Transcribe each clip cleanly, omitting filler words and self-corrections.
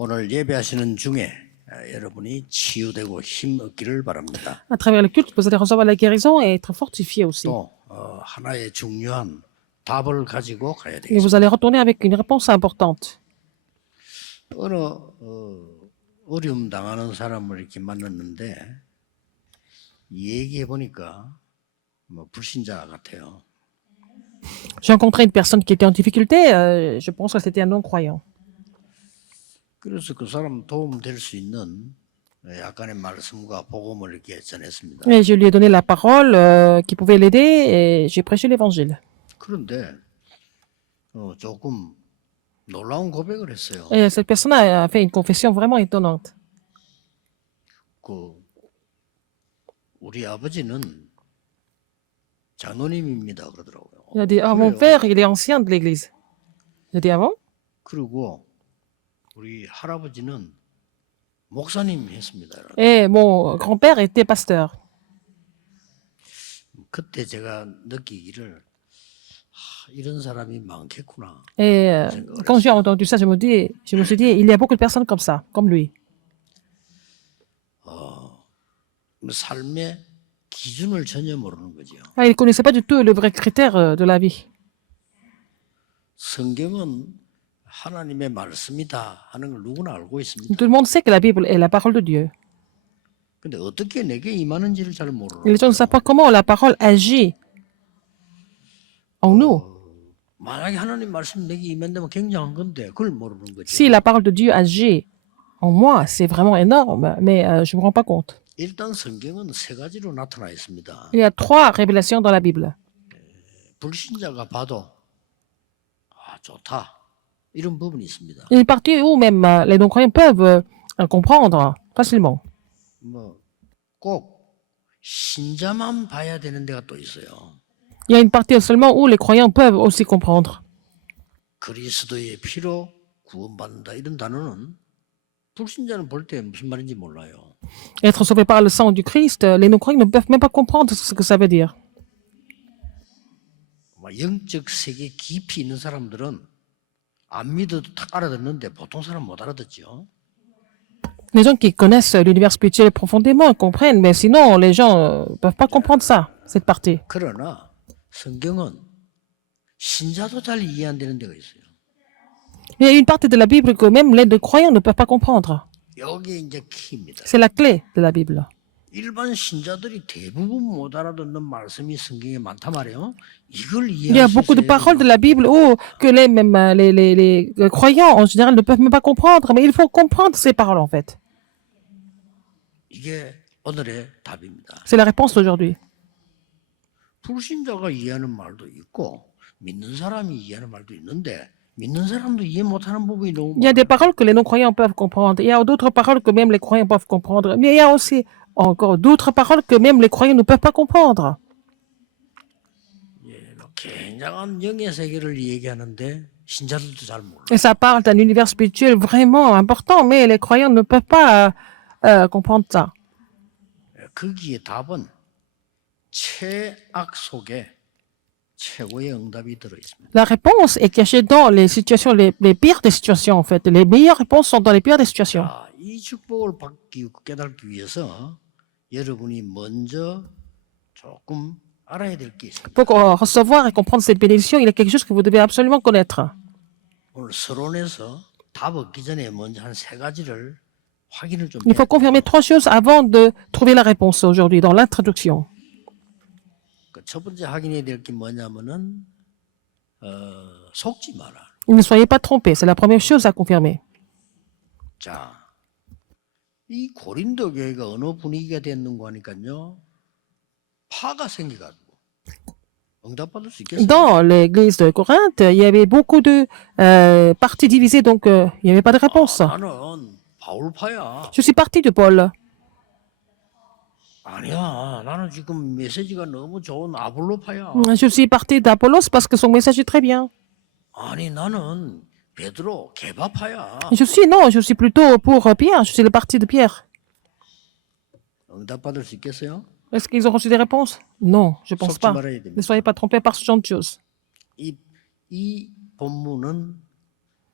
오늘 예배하시는 중에 여러분이 치유되고 힘 얻기를 바랍니다. À travers le culte, vous allez recevoir la guérison et être fortifié aussi. 또 하나의 중요한 답을 가지고 가야 Et 되겠습니다. vous allez retourner avec une réponse importante. 어느 어려움 당하는 사람을 이렇게 만났는데 얘기해 보니까 뭐 불신자 같아요. J'ai rencontré une personne qui était en difficulté. Je pense que c'était un non-croyant. 그래서 그 사람 도움 될 수 있는 약간의 말씀과 복음을 이렇게 전했습니다. Et je lui ai donné la parole qui pouvait l'aider et j'ai prêché l'évangile. 그런데 조금 놀라운 고백을 했어요. Et cette personne a fait une confession vraiment étonnante. 그 우리 아버지는 장로님입니다 그러더라고요. Il a dit, ah, mon père, il est ancien de l'église. J'ai dit, ah bon? 그리고 우리 할아버지는 목사님 했습니다. Et mon grand-père était pasteur. 그때 제가 느끼기를 이런 사람이 많겠구나. Et quand j'ai entendu ça, je me suis dit, il y a beaucoup de personnes comme ça, comme lui. 삶의 기준을 전혀 모르는 거죠. Ah, il ne connaissait pas du tout le vrai critère de la vie. 성경은 하나님의 말씀이다 하는 걸 누구나 알고 있습니다. Tout le monde sait que la Bible est la parole de Dieu. 근데 어떻게 내게 임하는지를 잘 Et 모르는 les gens ne savent pas comment la parole agit en nous. 만약에 하나님 말씀 내게 임한다면 굉장한 건데 그걸 모르는 거죠. Si la parole de Dieu agit en moi, c'est vraiment énorme, mais je ne me rends pas compte. 일단 성경은 세 가지로 나타나 있습니다. Il y a 3 révélations dans la Bible. 불신자가 봐도 좋다 이런 부분이 있습니다. Il y a une partie où même les non-croyants peuvent comprendre facilement. 꼭 신자만 봐야 되는 데가 또 있어요. Il y a une partie seulement où les croyants peuvent aussi comprendre. 그리스도의 피로 구원받는다 이런 단어는 불신자는 볼 때 무슨 말인지 몰라요. Être sauvé par le sang du Christ, les non-croyants ne peuvent même pas comprendre ce que ça veut dire. 영적 세계 깊이 있는 사람들은 안 믿어도 탁 알아듣는데 보통 사람 못 알아듣죠. Les gens qui connaissent l'univers spirituel profondément comprennent, mais sinon, les gens ne peuvent pas comprendre ça, cette partie. 그러나 성경은 신자도 잘 이해 안 되는 데가 있어요. Il y a une partie de la Bible que même les non-croyants ne peuvent pas comprendre. 여기 이제 키입니다. C'est la clé de la Bible. 일반 신자들이 대부분 못 알아듣는 말씀이 성경에 많단 말이에요. 이걸 Il y a 이해할 수 beaucoup de 있어야 paroles de la Bible que les croyants en général ne peuvent même pas comprendre, mais il faut comprendre ces paroles en fait. 이게 오늘의 답입니다. C'est la réponse d'aujourd'hui. 불신자가 이해하는 말도 있고 믿는 사람이 이해하는 말도 있는데 믿는 사람도 이해 못하는 부분이 너무 Il y a des paroles que les non-croyants peuvent comprendre. Il y a d'autres paroles que même les croyants peuvent comprendre. Mais il y a aussi encore d'autres paroles que même les croyants ne peuvent pas comprendre. 굉장한 영의 세계를 얘기하는데 신자들도 잘 몰라. Et ça parle d'un univers spirituel vraiment important, mais les croyants ne peuvent pas comprendre ça. 거기에 답은 최악 속에 최고의 응답이 들어 있습니다. La réponse est cachée dans les situations, les pires des situations en fait. Les meilleures réponses sont dans les pires des situations. 자, 이 축복을 받기 깨닫기 위해서 여러분이 먼저 조금 알아야 될 게 있습니다. Pour recevoir et comprendre cette bénédiction, il y a quelque chose que vous devez absolument connaître. 오늘 서론에서 답 얻기 전에 먼저 한 세 가지를 확인을 좀 Il faut confirmer 3 choses avant de trouver la réponse aujourd'hui dans l'introduction. 첫 번째 확인해야 될 게 뭐냐면은 속지 마라. Ne soyez pas trompés, c'est la première chose à confirmer. 자, 이 고린도 교회가 어느 분위기가 됐는가 하니까요. 파가 생겨가지고 응답받을 수 있겠어요? Dans l'église de Corinthe, il y avait beaucoup de parties divisées, donc il n'y avait pas de réponse. 나는 바울파야. Je suis parti de Paul. 아니야, 나는 지금 메시지가 너무 좋은 아볼로파야. Je suis parti d'Apollos parce que son message est très bien. 아니, 나는 베드로 개바파야. Non, je suis plutôt pour Pierre, je suis le parti de Pierre. 응답받을 수 있겠어요? Est-ce qu'ils ont reçu des réponses? Non, je pense 속지 pas. 말아야 됩니다. Ne soyez pas trompés par ce genre de choses. 이 본문은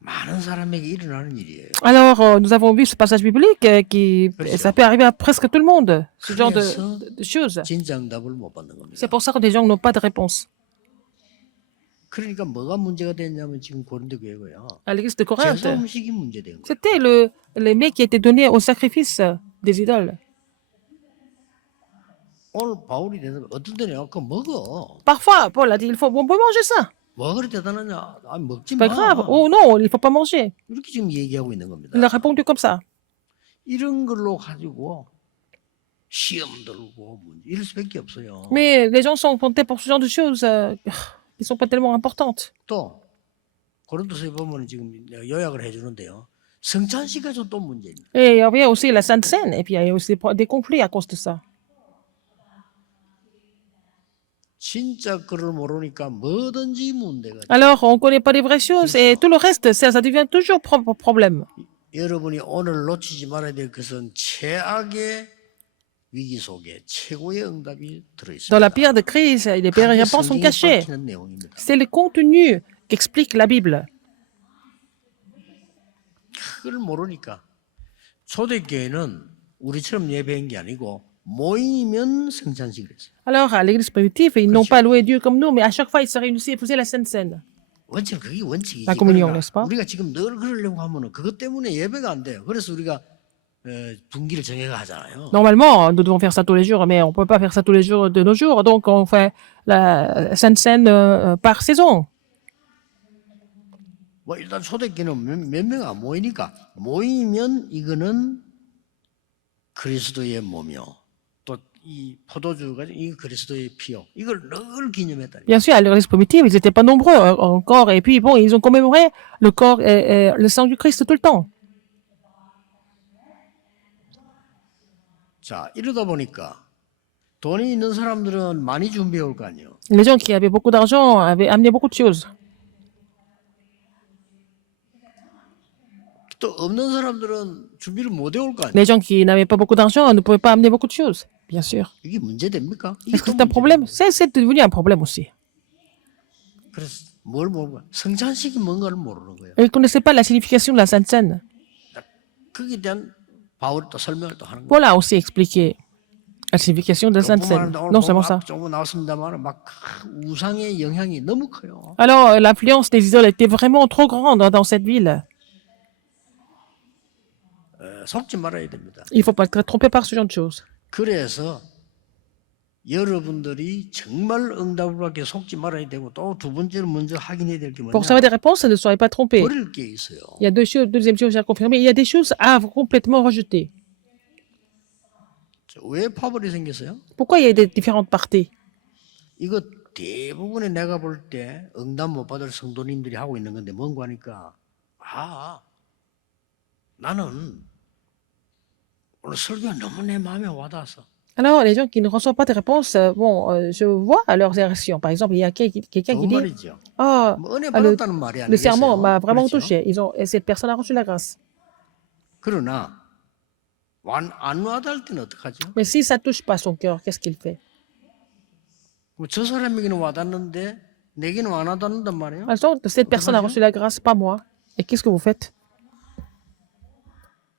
많은 사람에게 일어나는 일이에요. Alors, nous avons vu ce passage biblique 그렇죠. ça peut arriver à presque tout le monde, ce genre 그래서 de choses. 진짜 응답을 못 받는 겁니다. C'est pour ça que des gens n'ont pas de réponse. 그러니까 뭐가 문제가 됐냐면 지금 고린도 교회고요. À l'église de Corinthe, 제사 음식이 문제된 거예요. c'était les mets qui étaient donnés au sacrifice des idoles. 오늘 바울이 대답 어떤 때는 그거 먹어. Parfois, Paul a dit, on peut manger ça. 뭐 그리 대단하냐? 아니 먹지 C'est pas 마. grave. Oh non, il faut pas manger. 이렇게 지금 얘기하고 있는 겁니다. Il a répondu comme ça. 이런 걸로 가지고 시험 들고 이럴 수밖에 없어요. Mais les gens sont tentés pour ce genre de choses qui sont pas tellement importantes. 또 고린도서에 보면 지금 요약을 해주는데요. 성찬식가 또 문제입니다. Et il y a aussi la Sainte Seine, et puis il y a aussi des conflits à cause de ça. 진짜 그걸 모르니까 뭐든지 문제가. Alors, on ne connaît pas les vraies choses, et tout le reste, ça devient toujours problème. 여러분이 오늘 놓치지 말아야 될 것은 최악의 위기 속에 최고의 응답이 들어있습니다. Dans la pire de crise, les pires réponses sont cachées. 밝히는 내용입니다. C'est le contenu qu'explique la Bible. 그걸 모르니까 초대교회는 우리처럼 예배한 게 아니고 모이면 성찬식을 했어요. Alors, à l'église primitive, ils n'ont pas loué Dieu comme nous, mais à chaque fois, ils se réunissaient et faisaient la Sainte Seine. 원칙 그게 원칙이지. La communion, 그러나 n'est-ce pas? 우리가 지금 늘 그러려고 하면은 그것 때문에 예배가 안 돼요. 그래서 우리가 분기를 정해가 하잖아요. Normalement, nous devons faire ça tous les jours, mais on ne peut pas faire ça tous les jours de nos jours. Donc, on fait la Sainte Seine par saison. 뭐 일단 초대교회는 몇 명 안 모이니까 모이면 이거는 그리스도의 몸이요. 또 이 포도주가 이 그리스도의 피요. 이걸 늘 기념했다. Bien sûr, à l'église primitive, ils n'étaient pas nombreux encore. Et puis, bon, ils ont commémoré le corps et le sang du Christ tout le temps. 자, 이러다 보니까 돈이 있는 사람들은 많이 준비해 올 거 아니에요. Les gens qui avaient beaucoup d'argent avaient amené beaucoup de choses. 또 없는 사람들은 준비를 못 해올 거 아니에요. Les gens qui n'avaient pas beaucoup d'argent ne pouvaient pas amener beaucoup de choses, bien sûr. 이게 문제 됩니까? 이게 Est-ce que 또 c'est un 문제예요. problème? C'est devenu un problème aussi. 그래서 뭘 모르는 거야? 성찬식이 뭔가를 모르는 거예요. Ils ne connaissaient pas la signification de la Sainte Seine. 거기에 대한 바울이 또 설명을 또 하는 거예요. Paul a aussi expliqué la signification de la Sainte Seine. Non seulement ça. 조금 나왔습니다만 막 우상의 영향이 너무 커요. Alors, l'influence des idoles était vraiment trop grande dans cette ville. 속지 말아야 됩니다. Il ne faut pas être trompé par ce genre de choses. 그래서 여러분들이 정말 응답을 받게 속지 말아야 되고 또 두 번째로 먼저 확인해야 될 게 Pour 뭐냐? savoir des réponses, ne soyez pas trompés. 버릴 게 있어요. Il y a deux choses, deuxième chose à confirmer. Il y a des choses à complètement rejeter. 왜 파벌이 생겼어요? Pourquoi il y a des différentes parties? 이거 대부분의 내가 볼 때 응답 못 받을 성도님들이 하고 있는 건데 뭔가 하니까 나는 오늘 설교가 너무 내 마음에 와닿았어. Alors, les gens qui ne reçoivent pas de réponses, je vois leurs réactions. Par exemple, il y a quelqu'un qui 좋은 dit 말이죠. Oh, 뭐 은혜 le, 받았다는 말이 le serment 아니겠어요? m'a vraiment 그렇죠? touché. Et cette personne a reçu la grâce. 그러나 안 와닿을 때는 어떡하죠? Mais si ça ne touche pas son cœur, qu'est-ce qu'il fait? 저 사람에게는 와닿는데 내게는 안 와닿는단 말이에요. Alors, cette personne a reçu la grâce, pas moi. Et qu'est-ce que vous faites?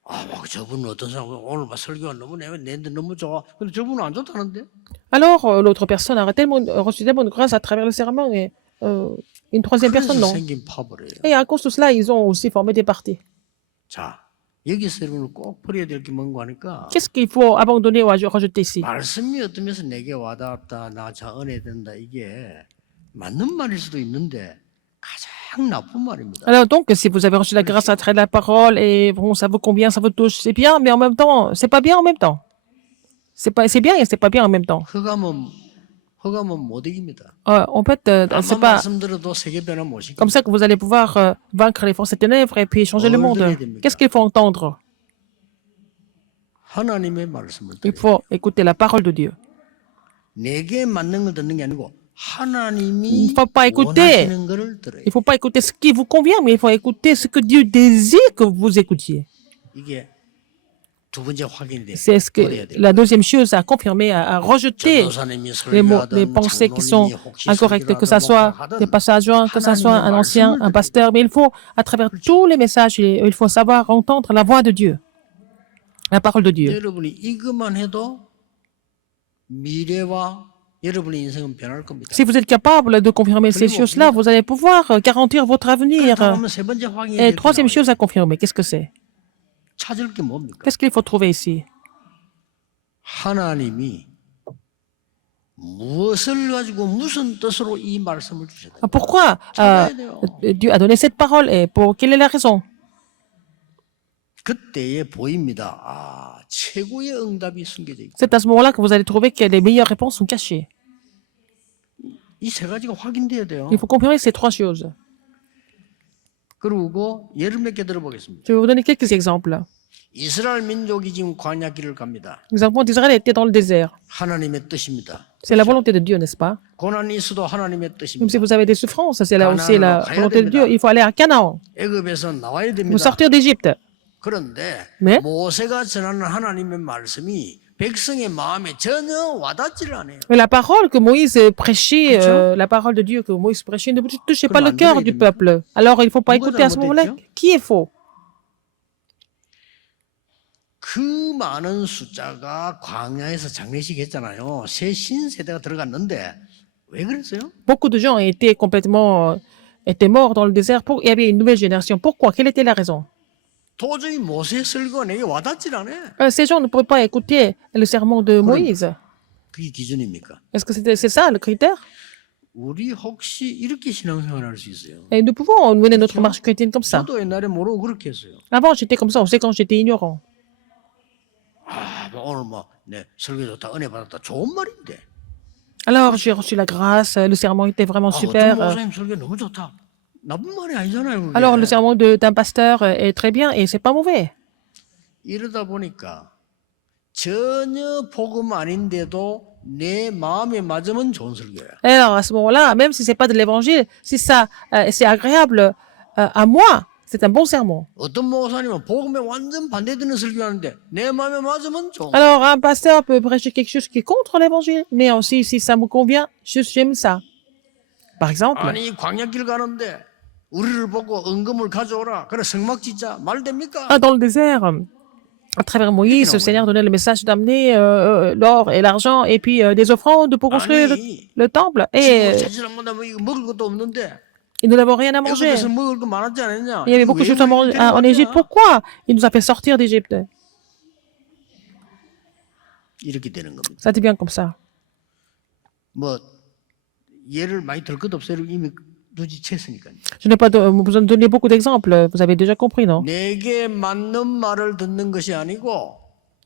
막 저분은 어떤 사람 오늘 막 설교가 너무 내한테 너무 좋아. 근데 저분은 안 좋다는데? Alors, l'autre personne a reçu tellement de grâce à travers le serment et une troisième personne, 그래서 non. 생긴 파벌이에요. Et à cause de cela, ils ont aussi formé des partis. 자, 여기서 여러분은 꼭 버려야 될 게 뭔가 하니까 Qu'est-ce qu'il faut abandonner ou rejeter ici? 말씀이 어떤 면에서 내게 와닿았다, 나 자 은혜 된다 이게 맞는 말일 수도 있는데 가장 나쁜 말입니다. Alors donc, si vous avez reçu la grâce à travers la parole et bon, ça vous convient, ça vous touche, c'est bien, mais en même temps, c'est pas bien en même temps. C'est bien et c'est pas bien en même temps. 허감은 못 이깁니다. En fait, c'est 아마 pas 말씀 들어도 세계 변화 못 시킵니다. comme ça que vous allez pouvoir vaincre les forces des ténèbres et puis changer le monde. Qu'est-ce qu'il faut entendre? 하나님의 말씀을 Il 들어요. faut écouter la parole de Dieu. 내게 맞는 걸 듣는 게 아니고 Il 하나님이 ne faut pas écouter. 원하시는 거를 들어요. Il faut pas écouter ce qui vous convient, mais il faut écouter ce que Dieu désire que vous écoutiez. 이게 두 번째 확인이 돼. C'est ce que 버려야 돼. la deuxième chose à confirmer, à rejeter 전도사님이 les 설교하든 pensées qui sont 장로님이 혹시 incorrectes, que 설교를 ça 하든 soit 목사를 des 하든 pasteurs adjoints, que ça soit un 하나님의 ancien, 말씀을 un pasteur, mais il faut, à travers tous les messages, il faut savoir entendre la voix de Dieu, la parole de Dieu. 여러분이 이것만 해도 미래와 여러분의 인생은 변할 겁니다. Si vous êtes capable de confirmer ces choses-là, vous allez pouvoir garantir votre avenir. 그렇다면 세 번째 확인이 Et 이렇게 troisième 나와요. chose à confirmer, qu'est-ce que c'est? 찾을 게 뭡니까? Qu'est-ce qu'il faut trouver ici? 하나님이 무엇을 가지고 무슨 뜻으로 이 말씀을 주셨다. Pourquoi Dieu a donné cette parole et pour quelle est la raison? 그때에 보입니다. 아, 최고의 응답이 숨겨져 있고. C'est à ce moment-là que vous allez trouver que les meilleures réponses sont cachées. 이 세 가지가 확인돼야 돼요. Il faut confirmer ces trois choses. 그리고 예를 몇 개 들어보겠습니다. Je vais vous donner quelques exemples. 이스라엘 민족이 지금 광야길을 갑니다. Les enfants d'Israël étaient dans le désert. 하나님의 뜻입니다. C'est la volonté de Dieu, n'est-ce pas? 고난이 있어도 하나님의 Même 뜻입니다. si vous avez des souffrances, c'est là aussi la volonté de Dieu. Il faut aller à Canaan. 애굽에서 나와야 Il faut 됩니다. sortir d'Égypte. 그런데 네? 모세가 전하는 하나님의 말씀이 백성의 마음에 전혀 와닿지를 않아요. Mais la parole que Moïse prêchait, la parole de Dieu que Moïse prêchait ne touchait pas le cœur du peuple. Alors il ne faut pas écouter à ce moment-là. Qui est faux? 그 많은 숫자가 광야에서 장례식 했잖아요. 새 신세대가 들어갔는데 왜 그랬어요? Beaucoup de gens étaient morts dans le désert. Il y avait une nouvelle génération. Pourquoi? Quelle était la raison? 도저히 모세의 설교가 내게 와닿질 않아. Ces gens ne pouvaient pas écouter le sermon de Moïse. 그게 기준입니까? Est-ce que c'est ça le critère? 우리 혹시 이렇게 신앙생활 할 수 있어요? Et nous pouvons mener notre marche chrétienne comme ça. 저도 옛날에 모르고 그렇게 했어요. Avant, j'étais comme ça. On sait quand j'étais ignorant. 아, 오늘 네, 설교 좋다, 은혜 받았다, 좋은 말인데. Alors, j'ai reçu la grâce. Le sermon était vraiment 어떤 super. 목사님 설교 너무 좋다. 나쁜 말이 아니잖아요. 그게. Alors, le sermon d'un pasteur est très bien et c'est pas mauvais. 이러다 보니까 전혀 복음 아닌데도 내 마음에 맞으면 좋은 설교야. Et alors, à ce moment-là, même si c'est pas de l'évangile, si ça, c'est agréable à moi, c'est un bon sermon. 어떤 목사님은 복음에 완전 반대되는 설교하는데 내 마음에 맞으면 좋은 거야. Alors, un pasteur peut prêcher quelque chose qui est contre l'évangile, mais aussi, si ça me convient, j'aime ça. Par exemple, 아니 광야길 가는데 우리를 보고 은금을 가져오라. 그래 성막 짓자. 말 됩니까? dans le désert, à travers Moïse, le Seigneur donnait le message d'amener l'or et l'argent et puis des offrandes pour construire le temple. Et 자질 안 본다면 이거 먹을 것도 없는데 et nous n'avons rien à manger. 애굽에서 먹을 거 많았지 않았냐? Il y avait beaucoup de choses à manger en Égypte. Pourquoi il nous a fait sortir d'Égypte? 이렇게 되는 겁니다. Ça dit bien comme ça. 뭐 예를 많이 들 것도 없어요. 이미 눈치챘으니까요. Je n'ai pas besoin de donner beaucoup d'exemples. Vous avez déjà compris, non? 내게 맞는 말을 듣는 것이 아니고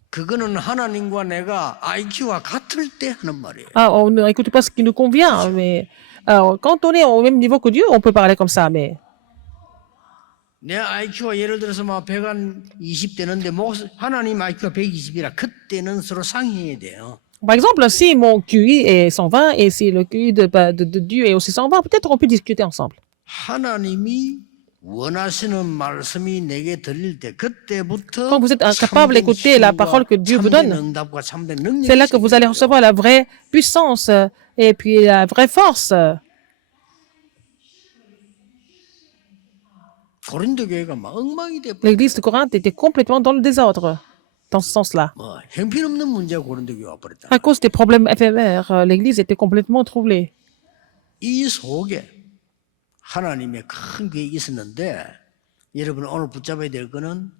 그거는 하나님과 내가 IQ가 같을 때 하는 말이에요. Ah, on n'écoute pas ce qui nous convient, mais quand on est au même niveau que Dieu, on peut parler comme ça, mais 내 IQ가 예를 들어서 막 120 되는데 하나님 IQ가 120이라 그때는 서로 상의해야 돼요. par exemple, si mon QI est 120 et si le QI de Dieu est aussi 120, peut-être on peut discuter ensemble. 하나님이 원하시는 말씀이 내게 들릴 때 그때부터 Quand vous êtes incapable d'écouter la parole que Dieu vous donne, 응답과 참된 능력이 c'est là que vous allez recevoir la vraie puissance et puis la vraie force. 고린도 교회가 막 엉망이 돼. L'église de Corinthe était complètement dans le désordre, dans ce sens-là. 뭐 형편없는 문제가 고린도 교회 와버렸다. À cause des problèmes éphémères, l'église était complètement troublée. 이 속에 하나님의 큰 계획이 있었는데 여러분 오늘 붙잡아야 될 거는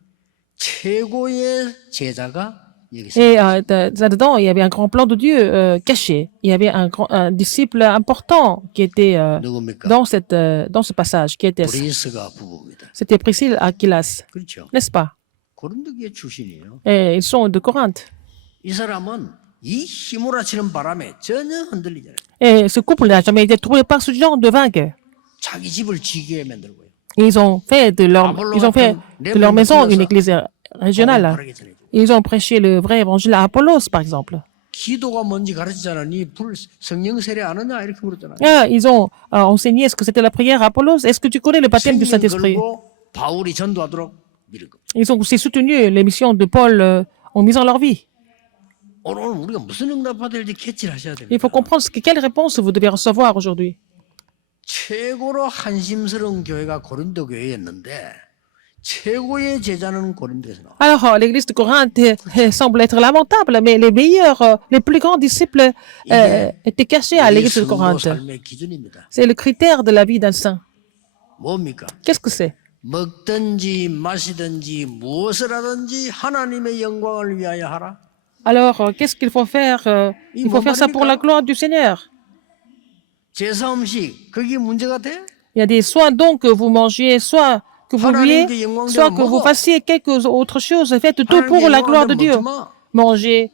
최고의 제자가 여기 있어요. Et là-dedans, il y avait un grand plan de Dieu caché. Il y avait un disciple important qui était 누굽니까? dans ce passage. Qui était 브리스가 부부입니다. C'était Priscille Aquilas, 그렇죠? n'est-ce pas? 고린도 교회 출신이에요. Et ils sont de Corinthe. 이 사람은 이 휘몰아치는 바람에 전혀 흔들리지 않아요. Et ce couple n'a jamais été troublé par ce genre de vague. 자기 집을 지게 만들고요. Et ils ont fait de leur maison une église régionale. Ils ont prêché le vrai évangile à Apollos, par exemple. 기도가 뭔지 가르치잖아. 니 성령 세례 아느냐 이렇게 물었잖아요. Ils ont enseigné ce que c'était la prière à Apollos. Est-ce que tu connais le baptême du Saint-Esprit? 바울이 전도하도록 밀고. Ils ont aussi soutenu les missions de Paul ont mis en leur vie. 오늘 우리가 무슨 응답받아야 될지 캐치를 하셔야 Il 됩니다. faut comprendre quelle réponse vous devez recevoir aujourd'hui. 최고로 한심스러운 교회가 고린도 교회였는데 최고의 제자는 고린도에서 나와. Alors, l'église de Corinthe semble être lamentable, mais les meilleurs, les plus grands disciples étaient cachés à 우리 l'église de 성도 Corinthe. 삶의 기준입니다. C'est le critère de la vie d'un saint. 뭡니까? Qu'est-ce que c'est? 먹든지 마시든지 무엇을 하든지 하나님의 영광을 위하여 하라. Alors, qu'est-ce qu'il faut faire? Il faut faire ça pour la gloire du Seigneur. 제사 음식 그게 문제가 돼? Il y a des soins donc que vous mangez, soit que vous buvez, soit que vous fassiez quelque autre chose. Faites tout pour la gloire de Dieu. Manger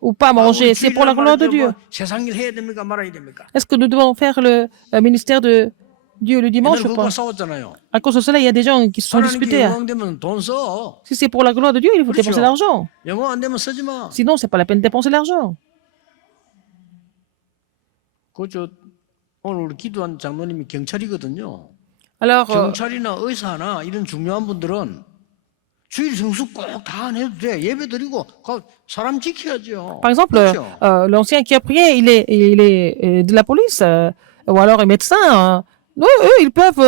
ou pas manger, c'est pour la gloire de Dieu. 세상 일 해야 됩니까 말아야 됩니까? Est-ce que nous devons faire le ministère de Dieu le dimanche 옛날에 ou 그거 pas? 싸웠잖아요. À cause de cela, il y a des gens qui se sont 하나님께 disputés. 영광 되면 돈 써. Si c'est pour la gloire de Dieu, il faut dépenser l'argent. 영광 안 되면 쓰지 마. Sinon, c'est pas la peine de dépenser l'argent. 그저 오늘 우리 기도한 장로님이 경찰이거든요. Alors, 경찰이나 의사나 이런 중요한 분들은 주일 성수 꼭 다 안 해도 돼. 예배 드리고 사람 지켜야죠. par exemple, 그렇죠? l'ancien qui a prié, il est de la police ou alors un médecin. Eux, ils peuvent,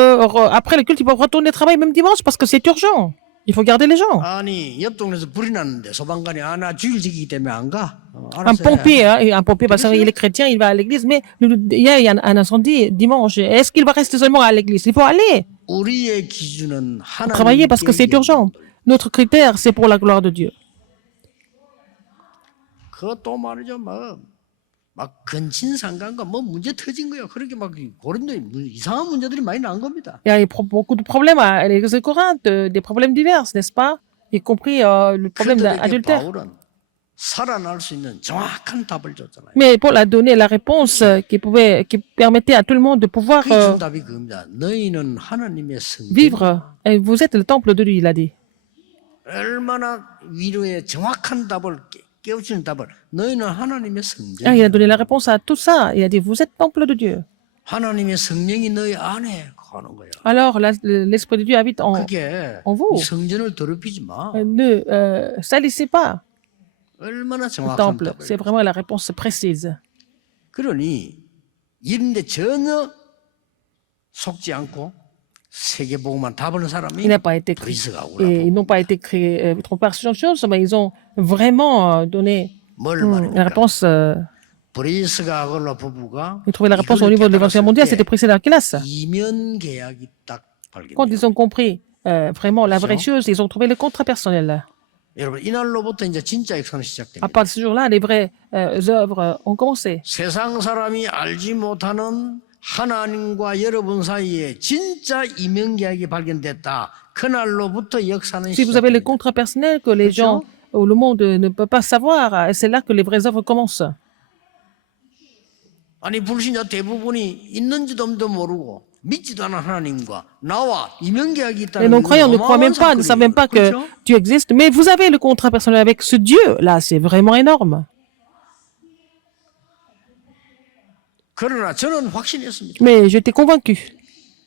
après le culte, ils peuvent retourner travailler même dimanche parce que c'est urgent. Il faut garder les gens. 아니 옆 동네에서 불이 났는데 소방관이 나 주일 지키기 때문에 안 가. Un 알았어. pompier, hein, et un pompier, parce qu'il est chrétien, il va à l'église, mais il y a un incendie dimanche. Est-ce qu'il va rester seulement à l'église? Il faut aller 우리의 기준은 travailler parce que c'est urgent. Notre critère, c'est pour la gloire de Dieu. 그것도 말이죠. 막 근친상간과 뭐 문제 터진 거야. 그렇게 막 고린도에 이상한 문제들이 많이 난 겁니다. Il y a beaucoup de problèmes à l'église de Corinthe, des problèmes divers, n'est-ce pas? Y compris le problème 그들에게 d'adultère. 바울은 살아날 수 있는 정확한 답을 줬잖아요. Mais Paul a donné la réponse qui permettait à tout le monde de pouvoir 그 준 답이 그겁니다. 너희는 하나님의 성전. vivre. Et vous êtes le temple de lui, il a dit. 얼마나 위로의 정확한 답을 깨우치는 답을 너희는 하나님의 Ah, il a 성전. donné la réponse à tout ça. Il a dit, vous êtes temple de Dieu. 하나님의 성령이 너희 안에 거하는 거야. Alors, l'Esprit de Dieu habite 그게 en vous. 이 성전을 더럽히지 마. Ne salissez pas 얼마나 le 정확한 temple. 답을. C'est vraiment la réponse précise. 그러니 이런데 전혀 속지 않고 세계복음만 답하는 사람이 Il n'a pas été 브리스가 et ils 오라고. n'ont pas été créés trop par ce chose, mais ils ont vraiment donné 뭘 la 말입니까? réponse. 브리스가 아글라 부부가 Ils trouvaient la réponse au niveau de l'évangile mondial. C'était Priscilla Aquilas. 이면 계약이 딱 Quand 발견돼요. ils ont compris vraiment la vraie chose, ils ont trouvé le contrat personnel. 여러분 이날로부터 이제 진짜 역사는 À 시작됩니다. partir de ce jour-là, les vraies œuvres ont commencé. 세상 사람이 알지 못하는 하나님과 여러분 사이에 진짜 이면 계약이 발견됐다. 그날로부터 역사는 Si vous avez le 시작됩니다. contrat personnel que les gens ou le monde ne peut pas savoir, c'est là que les vraies œuvres commencent. 아니 불신자 대부분이 있는지도 모르고 믿지도 않은 하나님과 나와 이면 계약이 Les 있다는 non-croyants ne croient même pas, ne savent même pas que 그렇죠? Dieu existe. Mais vous avez le contrat personnel avec ce Dieu-là, c'est vraiment énorme. 그러나 저는 확신했습니다. Mais j'étais convaincu.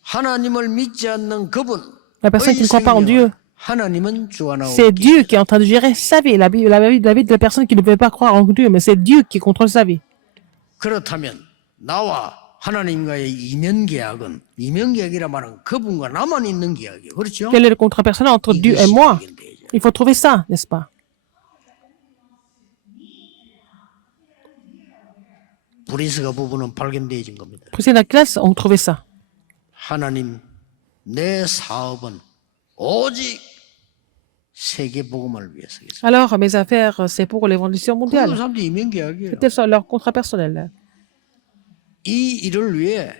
하나님을 믿지 않는 그분, La personne qui ne croit pas en Dieu, 하나님은 주관하고 c'est Dieu qui est en train de gérer sa vie, la vie de la personne qui ne veut pas croire en Dieu, mais c'est Dieu qui contrôle sa vie. 그렇다면 나와 하나님과의 이면 계약은 이면 계약이라 말은 그분과 나만 있는 계약이에요. 그렇죠? Quel est le contrat personnel entre Dieu et moi? Il faut trouver ça, n'est-ce pas? 브리스가 부부는 발견되어진 겁니다. Priscilla et Aquilas ont trouvé ça. 하나님, 내 사업은 오직 세계 복음을 위해서겠어요. Alors, mes affaires, c'est pour l'évolution 그 mondiale. 사람들이 이면 계약이에요. C'était ça leur contrat personnel. 이 일을 위해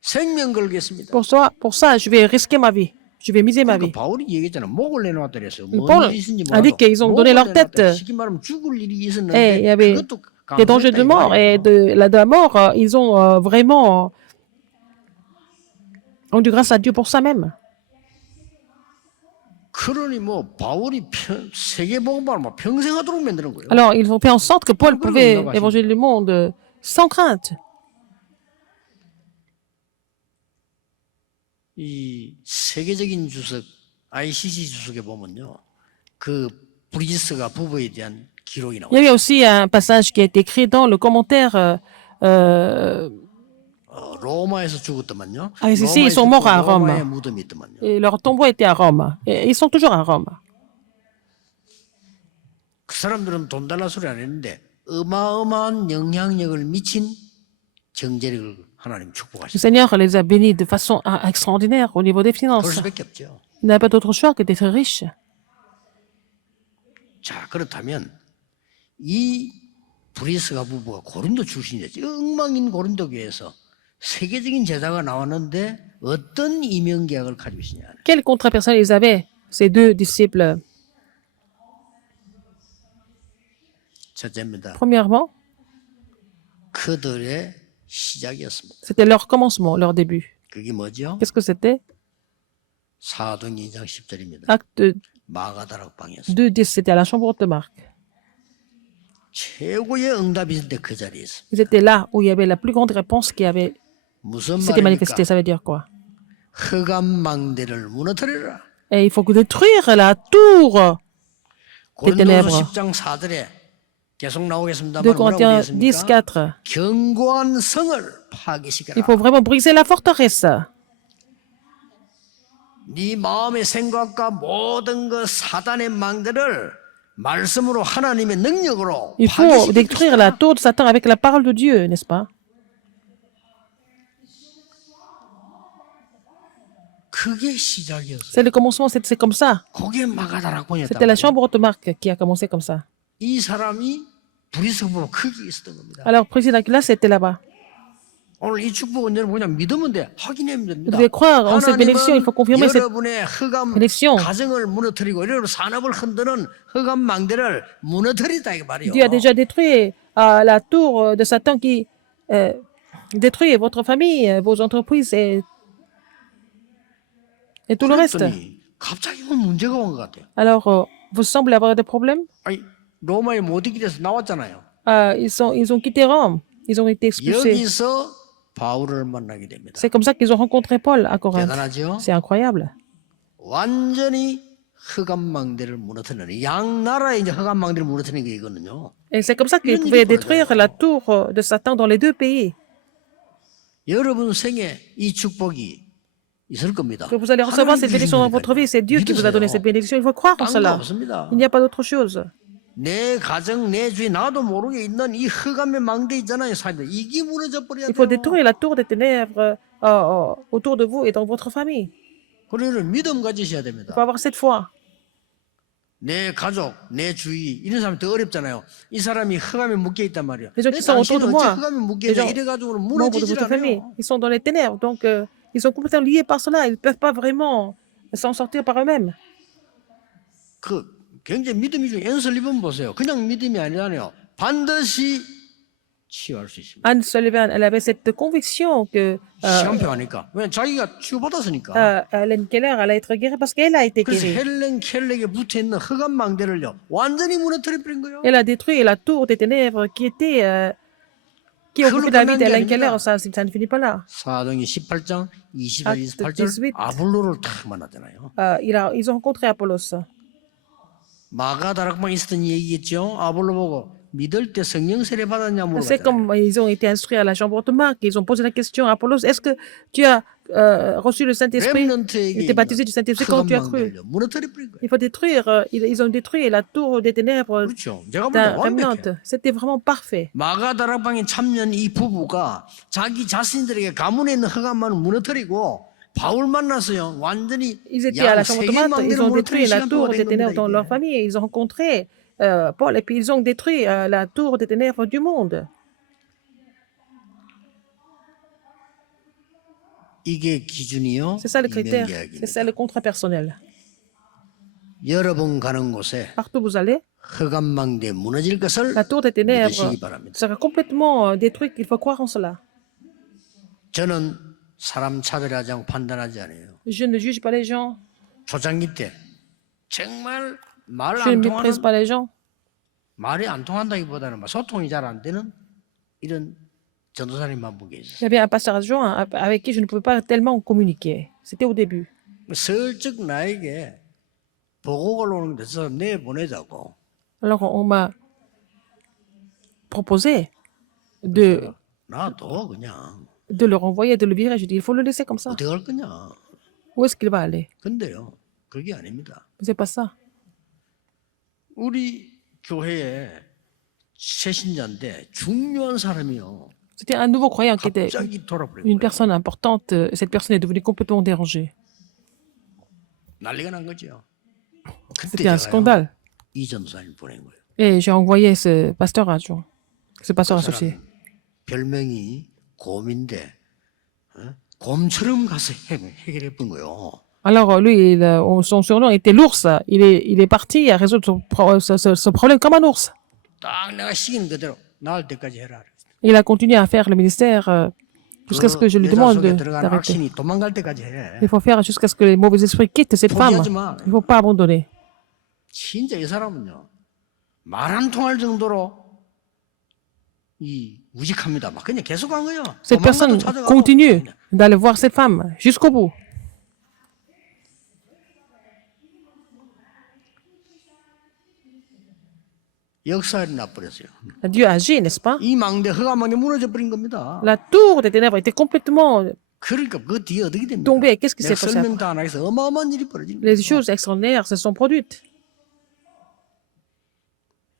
생명 걸겠습니다. Pour ça, je vais risquer ma vie. Je vais miser ma vie. 그러니까 바울이 얘기했잖아. 목을 내놓았다 그랬어요. 뭔 Paul 일이 있는지 a dit 몰라도 qu'ils ont donné 목을 leur 내놓았다. tête. 쉽게 말하면 죽을 일이 Et il y 있었는데 avait 그것도 des dangers 감수했다 de 이 mort et 말이에요. de la mort, ils ont vraiment rendu grâce à Dieu pour ça même. 그러니 뭐 바울이 세계 복음을 뭐 평생 하도록 만드는 거예요. Alors, ils ont fait en sorte que Paul pouvait évangéliser le monde sans crainte. 이 세계적인 주석 ICC 주석에 보면요, 그 브리스가 부부에 대한 기록이 Il y 나와요. avait aussi un passage qui a été écrit dans le commentaire. 로마에서 죽었더만요. Ici, ils sont morts à 로마에 Rome. 무덤이 있더만요. Et leur tombeau était à Rome. Et ils sont toujours à Rome. 그 사람들은 돈 달라 소리 안 했는데 어마어마한 영향력을 미친 경제력을 하나님 Le 축복하셨어요. Seigneur les a bénis de façon extraordinaire au niveau des 그럴 finances. 수밖에 없죠. Ils n'avaient pas d'autre choix que d'être riches. 자, 그렇다면 이 브리스가 부부가 고린도 출신이었지. 엉망인 고린도 교회에서 세계적인 제자가 나왔는데 어떤 이명계약을 가지고 있느냐. Quel contrat personnel ils avaient, ces deux disciples? 첫째입니다. Premièrement, 그들의 시작이었습니다. c'était leur commencement, leur début. 그게 뭐죠? Qu'est-ce que c'était? 사도행 2장 10절입니다. Acte 마가다락방이었습니다. 2, 10, c'était à la chambre haute de Marc. 최고의 응답이 있을 때 그 자리에 있습니다. Ils étaient là où il y avait la plus grande réponse 무슨 s'était 말입니까? manifestée. Ça veut dire quoi? 흑암망대를 무너뜨리라. Et il faut détruire la tour des 고린도서 ténèbres. 10장 4절에 계속 나오겠습니다만 2 뭐라고 Corinthiens 되어 10, 있습니까? 4. 견고한 성을 파괴시켜라. Il faut vraiment briser la forteresse. 네 마음의 생각과 모든 그 사단의 망대를 말씀으로 하나님의 능력으로 Il faut 파괴시켜 détruire la tour de Satan avec la parole de Dieu, n'est-ce pas? 그게 시작이었어요. C'est le commencement, c'est comme ça. 그게 마가다락방이었다. C'était la chambre haute de Marc qui a commencé comme ça. 이 사람이 브리스부로 크게 있었던 겁니다. Alors, président Aquila, c'était là-bas. 오늘 이 축복은 여러분 그냥 믿으면 돼. 확인하면 Vous 됩니다. devez croire en cette bénédiction. Il faut confirmer cette 여러분의 흑암 bénédiction. 가정을 무너뜨리고 여러분 산업을 흔드는 흑암 망대를 무너뜨리다 이 말이요. Dieu a déjà détruit la tour de Satan qui détruit votre famille, vos entreprises et tout le reste. 그랬더니 갑자기 뭐 문제가 온 것 같아요. Alors, vous semblez avoir des problèmes? 아니 로마에 못 이기게 돼서 나왔잖아요. Ils ont quitté Rome. Ils ont été expulsés. 여기서 바울을 만나게 됩니다. C'est comme ça qu'ils ont rencontré Paul à Corinthe. 대단하죠? C'est incroyable. 완전히 흑암 망대를 무너뜨리는 양 나라의 이제 흑암 망대를 무너뜨리는 게 이거는요. Et c'est comme ça qu'ils pouvaient détruire la tour de Satan dans les deux pays. 여러분 생에 이 축복이 있을 겁니다. Que vous allez recevoir cette bénédiction dans votre vie. C'est Dieu qui vous a donné 믿으세요. cette bénédiction. Il faut croire en 딴거 cela. 없습니다. Il n'y a pas d'autre chose. 내 가정, 내 주위 나도 모르게 있는 이 흑암의 망대 있잖아요, 사람들. 이게 무너져 버려야 Il faut 돼요. détruire la tour des ténèbres autour de vous et dans votre famille. 그러면 믿음 가지셔야 Il 됩니다. faut avoir cette foi. 내 가족, 내 주위 이런 사람 더 어렵잖아요. 이 사람이 흑암에 묶여 있단 말이에요. Les gens qui sont autour de 당신은 moi, 어째 흑암에 묶여 les 있냐 gens 이래가지고는 membres de 무너지질 votre famille, 않아요. ils sont dans les ténèbres. Donc, ils sont complètement liés par cela. Ils ne peuvent pas vraiment s'en sortir par eux-mêmes. 그 굉장히 믿음이 좀 엔설리번 보세요. 그냥 믿음이 아니라요. 반드시 치유할 수 있습니다. Anne Sullivan, elle avait cette conviction que 시간표 하니까. 왜 자기가 치유받았으니까. Hélène Keller allait être guérie parce qu'elle a été 그래서 guérie. 헬렌 켈렉에 붙어있는 흑암 망대를요. 완전히 무너뜨려버린 거예요. Elle a détruit la tour des ténèbres qui occupait la vie d'Hélène Keller. Ça ne finit pas là. 사도행전 18장 20절 Acte 28절 18. 아볼로를 탁 만났잖아요. Ils ont rencontré Apollos. 마가다락방에 있었던 얘기겠죠. 아볼로 보고 믿을 때 성령 세례 받았냐 C'est 물어봤잖아요. comme ils ont été instruits à la chambre haute de Marc. Ils ont posé la question à Apollos, est-ce que tu as reçu le Saint-Esprit? 렘넌트에게 Il était baptisé du Saint-Esprit quand 흑암 tu as cru. 망대를요. 무너뜨려버린 거예요. Il faut détruire, ils ont détruit la tour des ténèbres 그렇죠. 제가 볼 때 d'un 완벽해. remnant. C'était vraiment parfait. 마가다락방에 참여한 이 부부가 자기 자신들에게 가문에 있는 흑암만을 무너뜨리고 바울 만났어요. 완전히 Ils étaient à la chambre de 양세계 Marc, ils 망대를 ont 무너뜨린 détruit la 시간 tour 동안 des 된 ténèbres 겁니다. dans leur 이게. famille. Et ils ont rencontré Paul et puis ils ont détruit la tour des ténèbres du monde. 이게 기준이요. C'est ça le critère, 이명계약입니다. c'est ça le contrat personnel. 여러분 가는 곳에 Partout où vous allez, 흑암망대 무너질 것을 la tour des ténèbres 믿으시기 바랍니다. sera complètement détruite. Il faut croire en cela. 저는 사람 차별하지 않고 판단하지 않아요. Je ne juge pas les gens. 초창기 때 정말 말 Je ne 안 méprise 통하는 pas les gens. 말이 안 통한다기보다는 막 소통이 잘 안 되는 이런 전도사님 한 분이 Il y 있어요. avait un pasteur adjoint avec qui je ne pouvais pas tellement communiquer. C'était au début. 슬쩍 나에게 보고가 오는 데서 내보내자고. Alors, on m'a proposé de 놔둬 그냥. le renvoyer, de le virer. Je dis, il faut le laisser comme ça. 어떻게 할 거냐. Où est-ce qu'il va aller? 근데요, 그게 아닙니다. C'est pas ça. 우리 교회에 새신자인데 중요한 사람이요. C'était un nouveau croyant qui était 갑자기 돌아버린 une 거예요. personne importante. Et cette personne est devenue complètement dérangée. 난리가 난 거죠. 그때 C'était un 제가요, scandale. 이 전도사님 보낸 거예요. Et j'ai envoyé ce pasteur adjoint, ce pasteur 그 associé. 사람 별명이 곰인데 곰처럼 가서 해결해 본 거예요. Alors, lui, son surnom était l'ours. Il est parti à résoudre ce problème comme un ours. 딱 내가 시키는 그대로 나을 때까지 해라. Il a continué à faire le ministère jusqu'à ce que je lui demande 속에 들어간 d'arrêter. 악신이 도망갈 때까지 해. Il faut faire jusqu'à ce que les mauvais esprits quittent cette femme. 포기하지 마. Il ne faut pas abandonner. 진짜 이 사람은요 말 안 통할 정도로 이 우직합니다. 막 그냥 계속 간 거예요. Cette personne continue d'aller voir cette femme jusqu'au bout. 역사에 나버렸어요. Dieu agit, n'est-ce pas? 이 망대 허가망대 무너져 버린 겁니다. La tour des ténèbres était complètement 그러니까 그 뒤에 어떻게 됩니까? tombée. Qu'est-ce qui 내가 s'est passé après? 설명도 안 하겠어. 어마어마한 일이 벌어진 거예요. Les choses extraordinaires se sont produites.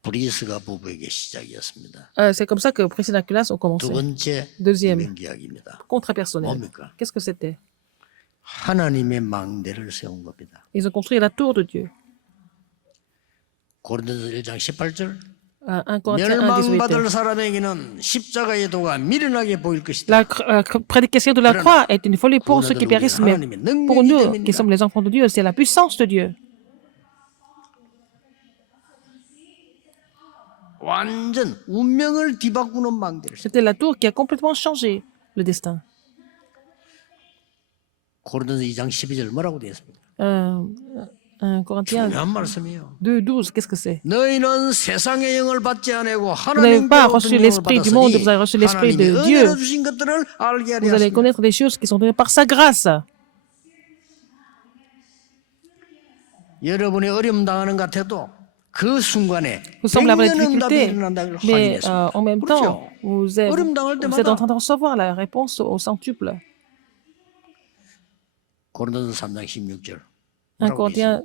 브리스가 부부에게 시작이었습니다. C'est comme ça que Priscilla et Aquilas ont 두 commencé. 번째 Deuxième. 이야기입니다. Contrat personnel. 뭡니까? Qu'est-ce que c'était? 하나님의 망대를 세운 겁니다. Ils ont construit la tour de Dieu. 고린도서 1장 18절 1 Corinthiens 1, 18. 멸망받을 사람에게는 십자가의 도가 미련하게 보일 것이다. La prédication de la croix est une folie pour ceux qui périssent, mais pour nous qui sommes les enfants de Dieu, c'est la puissance de Dieu. 완전 운명을 뒤바꾸는 망대를. C'était la tour qui a complètement changé le destin. 고린도서 2장 12절 뭐라고 되어 있습니까? 1 Corinthiens 중요한 말씀이에요. 2, 12, qu'est-ce que c'est? 너희는 세상의 영을 받지 아니고 Vous n'avez pas 하나님께로부터 reçu 영을 l'esprit du monde, vous avez reçu 받았으니 l'esprit de 하나님이 Dieu. 은혜로 주신 것들을 알게 하려 Vous allez 하십니다. connaître des choses qui sont données par sa grâce. 여러분이 어려움 당하는 것 같아도 그 순간에 Vous semblez avoir des 응답이 difficultés, 일어난다는 걸 mais 확인했습니다. en même 그렇죠? temps, vous êtes en train de recevoir la réponse au centuple. 고린도서 3장 16절 1 Corinthiens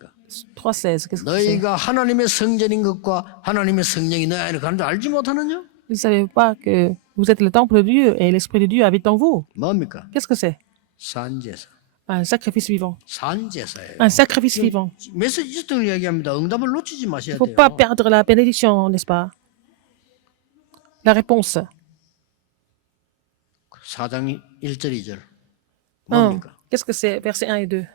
3,16. Qu'est-ce que c'est? 너희가 하나님의 성전인 것과 하나님의 성령이 너희 안에 가는 줄 알지 못하느냐? Vous ne savez pas que vous êtes le temple de Dieu et l'Esprit de Dieu habite en vous. 뭡니까? Qu'est-ce que c'est? 산제사. Un sacrifice vivant. 산제사예요. Un sacrifice vivant. 메시지 있었던 이야기합니다. 응답을 놓치지 Il 마셔야 ne faut 돼요. pas perdre la bénédiction, n'est-ce pas? La réponse. 4장 1절 2절 1. 뭡니까? Qu'est-ce que c'est? Versets 1 et 2.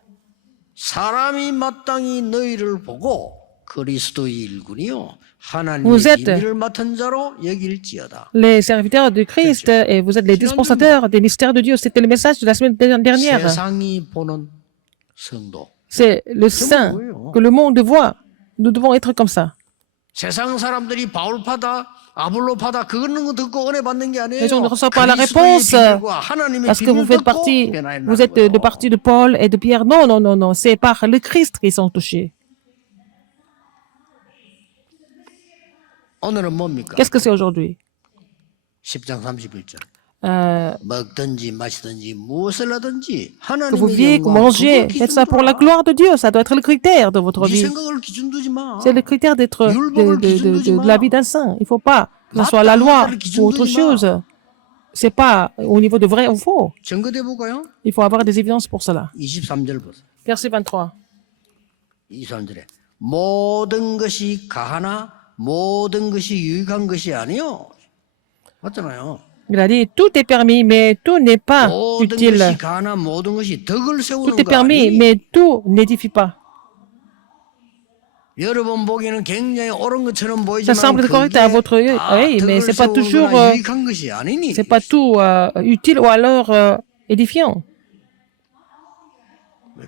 사람이 마땅히 너희를 보고 그리스도의 일꾼이요 하나님의 Vous êtes 비밀을 맡은 자로 여길지어다. les serviteurs de Christ et vous êtes les dispensateurs des mystères de Dieu. C'était le message de la semaine dernière. 세상이 보는 성도. C'est le saint que le monde voit. Nous devons être comme ça. 세상 사람들이 바울파다 아볼로파다 그거는 거 듣고 은혜 받는 게 아니에요. Les gens ne reçoivent pas la 그리스도의 réponse 비밀과 하나님의 parce que vous 비밀을 faites 듣고 partie, 변화에 vous êtes 나는 de 거예요. partie de Paul et de Pierre. Non, non, non, non. C'est par le Christ qu'ils sont touchés. 오늘은 뭡니까? Qu'est-ce que c'est aujourd'hui? 10장 31절. Que 먹든지 마시든지 무엇을 하든지 vous 하나님의 viviez, que vous 영광 mangez, 그걸 faites ça pour la 기준으로 gloire de Dieu. Ça doit être le critère de votre 네 vie. 생각을 기준 두지 마. C'est le critère d'être de la vie d'un saint. Il ne faut pas que ce soit la loi ou autre chose. C'est pas au niveau de vrai ou faux. 증거돼 볼까요? Il faut avoir des évidences pour cela. 23절 보세요. Verset 23. 23절에 모든 것이 가하나 모든 것이 유익한 것이 아니요. 맞잖아요. Il a dit, tout est permis, mais tout n'est pas 모든 utile. 것이 가하나 모든 것이 덕을 세우는 Tout est 거 permis, 아니? mais tout n'édifie pas. 여러분 보기에는 굉장히 옳은 것처럼 Ça 보이지만 semble correct à votre œil, oui, mais c'est pas toujours, 유익한 것이 아니니. c'est pas tout utile ou alors édifiant.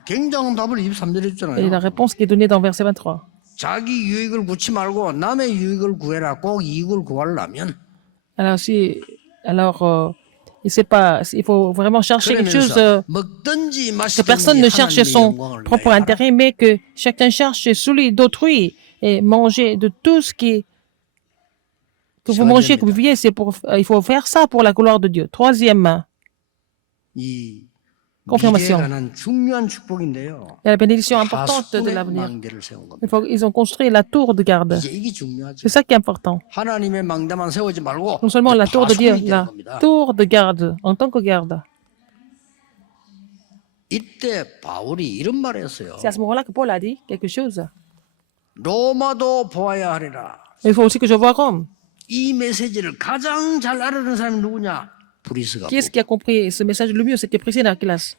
굉장한 답을 23절에 Et 했잖아요. la réponse qui est donnée dans verset 23. 자기 유익을 구치 말고 남의 유익을 구해라. 꼭 이익을 구하려면 Alors, Et c'est pas, il faut vraiment chercher quelque chose 그러면서 먹든지 que personne ne 마시든지 cherche 하나님의 son 영광을 propre 위하여 하라. intérêt, mais que chacun cherche celui d'autrui et manger de tout ce que vous mangez, que vous vivez, c'est pour, il faut faire ça pour la gloire de Dieu. Troisième, 이 미래에 confirmation. 관한 중요한 축복인데요. Il y a la bénédiction importante de 하수의 l'avenir. 망대를 세운 겁니다. Ils ont construit la tour de garde. 이제 이게 중요하죠. C'est ça qui est important. 하나님의 망대만 세우지 말고 Non seulement la tour de Dieu, 파수꾼이 되는 la 겁니다. tour de garde, en tant que garde. 이때 바울이 이런 말을 했어요. C'est à ce moment-là que Paul a dit quelque chose. 로마도 보아야 하리라. Il faut aussi que je vois Rome. 이 메시지를 가장 잘 알아듣는 사람이 누구냐? 브리스가. Qui est-ce qui a compris ce message le mieux? C'était Priscilla d'Aquilas.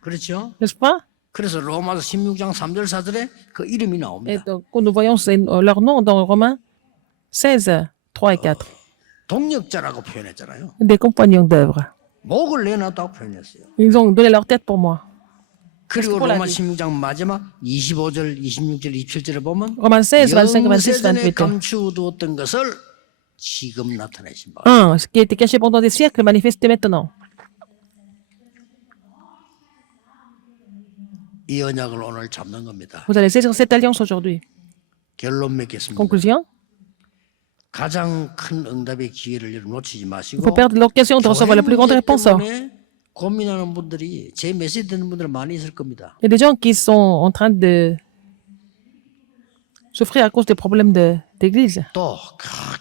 그렇죠? N'est-ce pas? 그래서 로마서 16장 3절 4절에 그 이름이 Et 나옵니다. donc, quand nous voyons leur nom dans Romains 16, 3 et 4. 동력자라고 표현했잖아요. Des compagnons d'œuvre. 목을 내놨다고 표현했어요. Ils ont donné leur tête pour moi. 그리고 Paul a 로마 dit. 16장 마지막 25절, 26절, 27절을 보면 Romains 16, 25, 26, 영세전에 28. 감추어두었던 것을 지금 나타내신 바. 1. Ce qui a été caché pendant des siècles manifesté maintenant. 이 언약을 오늘 잡는 겁니다. Vous allez saisir cette alliance aujourd'hui. 결론 맺겠습니다. Conclusion. 가장 큰 응답의 기회를 놓치지 Il 마시고 faut perdre l'occasion de recevoir la plus grande 교회 réponse. 때문에 고민하는 분들이 제 메시지 듣는 분들 많이 있을 겁니다. Il y a des gens qui sont en train de souffrir à cause des problèmes d'église. 또